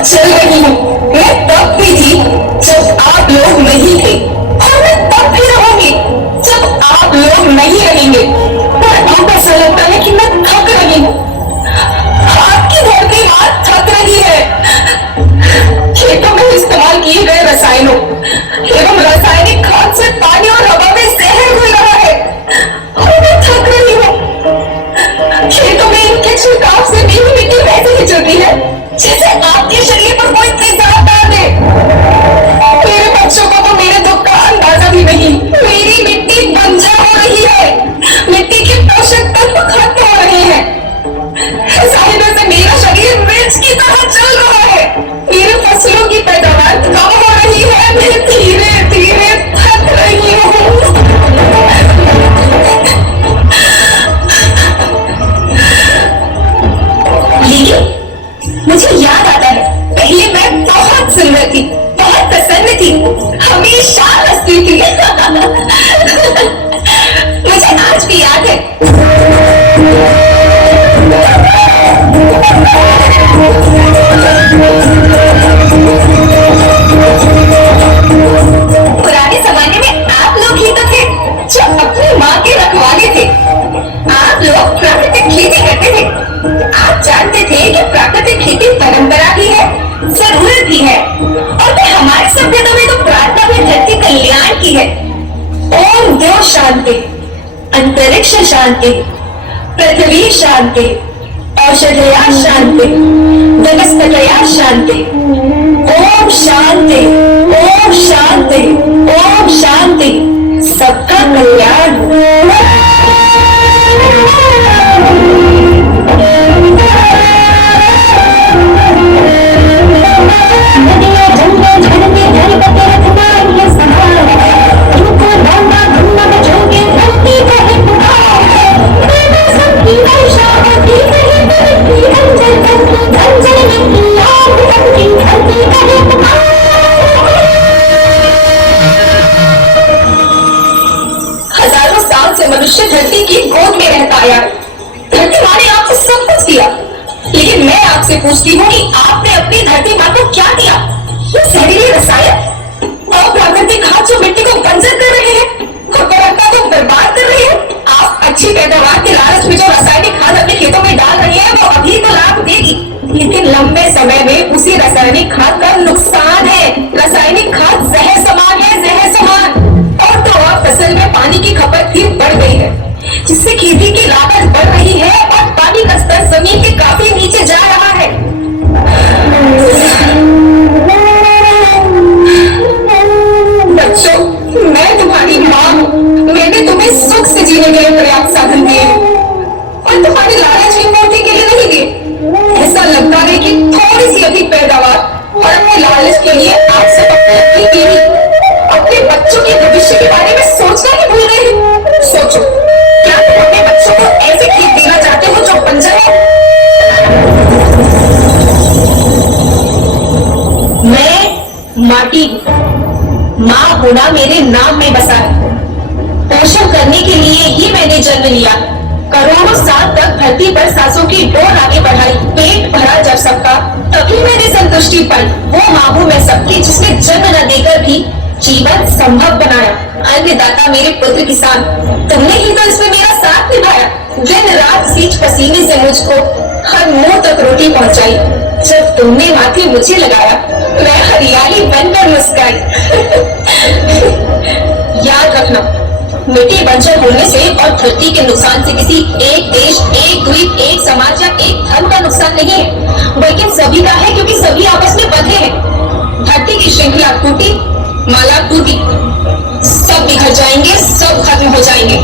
चल रही हूँ। मैं तब भी थी जब आप लोग नहीं थे, और मैं तब भी रहूंगी जब आप लोग नहीं रहेंगे। और अब ऐसा लगता है कि मैं थक रही हूँ। आपकी धरती माँ थक रही है। खेतों में इस्तेमाल किए गए रसायनों एवं रासायनिक खाद से पानी और हवा में जहर घुल रहा है, और मैं थक रही हूँ। खेतों में इनके छिड़काव से मेरी मिट्टी वैसे ही चलती है जैसे आपके शरीर पर कोई तेजाब डाल दे। मेरे बच्चों को तो मेरे दुख का अंदाजा भी नहीं। मेरी मिट्टी बंजर हो रही है, मिट्टी के पोषक तत्व खत्म हो रहे हैं। जाहिर है मेरा शरीर मिर्च की तरह चल रहा है। मेरे फसलों की पैदावार कम हो रही है। मैं धीरे धीरे थक रही हूँ। लेकिन मुझे याद आता है, पहले मैं बहुत सुंदर थी, बहुत प्रसन्न थी, हमेशा हंसती थी। मुझे आज भी याद है। पुराने जमाने में आप लोग ही तो थे जो अपनी माँ के रखवाले थे। आप लोग प्राकृतिक खेती करते थे। आप जानते थे कि प्राकृतिक खेती परंपरा भी है, जरूरत भी है, और फिर हमारी सभ्यता में तो प्रार्थना भी धरती कल्याण की है। ओम देव शांति, अंतरिक्ष शांति, पृथ्वी शांति, औषधया शांति, वनस्पतया शांति। ओम शांति, ओम शांति, ओम शांति। सबका कल्याण। हजारों साल से मनुष्य धरती की गोद में रहता आया है। धरती माँ ने आपको सब कुछ दिया, लेकिन मैं आपसे पूछती हूँ कि आपने अपनी धरती माँ को क्या दिया? ये जहरीले रसायन और प्राकृतिक खाद जो मिट्टी को बंजर कर रहे हैं, उर्वरकता को बर्बाद कर रहे हैं। आप अच्छी पैदावार के लालच में जो रासायनिक खाद अपने खेतों में डाल रहे हैं, वो अभी तो लाभ देगी, लेकिन लंबे समय में उसी रासायनिक खाद का नुकसान है। रासायनिक खाद जहर समान है, जहर समान। और तो और फसल में पानी की खपत भी बढ़ गई है, जिससे खेती की लागत बढ़ रही है और पानी का स्तर जमीन के काफी नीचे जा रहा है। बच्चों, मैं तुम्हारी माँ हूँ। मैंने तुम्हें सुख से जीने के लिए पर्याप्त साधन दिए और तुम्हारे लालच की पूर्ति के लिए नहीं दिए। ऐसा लगता है कि थोड़ी सी अधिक पैदावार और अपने लालच के लिए आप सब अपनी बीवी, अपने बच्चों के भविष्य के बारे में सोचना ही भूल गए हैं। सोचो, क्या तुम अपने बच्चों को ऐसे खेत देना चाहते हो जो बंजर है? मैं माटी हूँ। माँ होना मेरे नाम में बसा है। पोषण करने के लिए ही मैंने जन्म लिया। करोड़ों साल तक धरती पर सांसों की डोर आगे बढ़ाई। पेट भरा जब सबका, तभी मैंने संतुष्टि पाई। वो माँ हूँ मैं सबकी, जिसने जन्म न देकर भी जीवन संभव बनाया। अन्नदाता मेरे पुत्र किसान, तुमने ही तो इसमें मेरा साथ निभाया। दिन रात सींच पसीने से मुझको हर मुंह तक रोटी पहुंचाई। जब तुमने माथे मुझे लगाया, मैं हरियाली बनकर मुस्कुराई। याद रखना, मिट्टी बंजर होने से और धरती के नुकसान से किसी एक देश, एक द्वीप, एक समाज या एक धर्म का नुकसान नहीं है, बल्कि सभी का है, क्योंकि सभी आपस में बंधे हैं। धरती की श्रृंखला टूटी, माला टूटी, सब बिखर जाएंगे, सब खत्म हो जाएंगे।